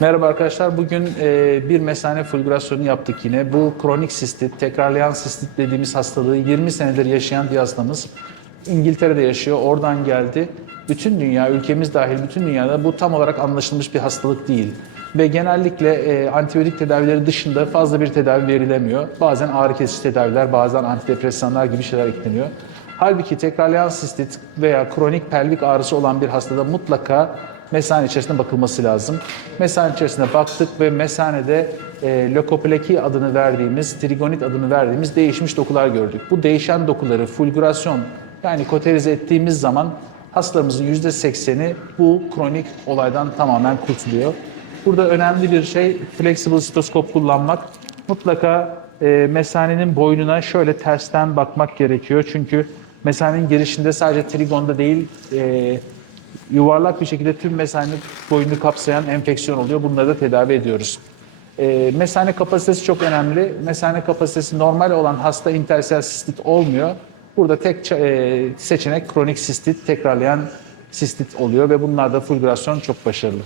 Merhaba arkadaşlar. Bugün e, bir mesane fulgürasyonu yaptık yine. Bu kronik sistit, tekrarlayan sistit dediğimiz hastalığı 20 senedir yaşayan bir hastamız. İngiltere'de yaşıyor, oradan geldi. Bütün dünya, ülkemiz dahil bütün dünyada bu tam olarak anlaşılmış bir hastalık değil. Ve genellikle e, antibiyotik tedavileri dışında fazla bir tedavi verilemiyor. Bazen ağrı kesici tedaviler, bazen antidepresanlar gibi şeyler ekleniyor. Halbuki tekrarlayan sistit veya kronik pelvik ağrısı olan bir hastada mutlaka mesane içerisinde bakılması lazım. Mesane içerisinde baktık ve mesanede e, lökopleki adını verdiğimiz, trigonit adını verdiğimiz değişmiş dokular gördük. Bu değişen dokuları fulgürasyon yani koterize ettiğimiz zaman hastalarımızın %80'i bu kronik olaydan tamamen kurtuluyor. Burada önemli bir şey flexible stetoskop kullanmak. Mutlaka e, mesanenin boynuna şöyle tersten bakmak gerekiyor. Çünkü mesanenin girişinde sadece trigonda değil e, yuvarlak bir şekilde tüm mesane boyunu kapsayan enfeksiyon oluyor. Bunları da tedavi ediyoruz. E, mesane kapasitesi çok önemli. Mesane kapasitesi normal olan hasta intersel sistit olmuyor. Burada tek e, seçenek kronik sistit, tekrarlayan sistit oluyor ve bunlarda fulgürasyon çok başarılı.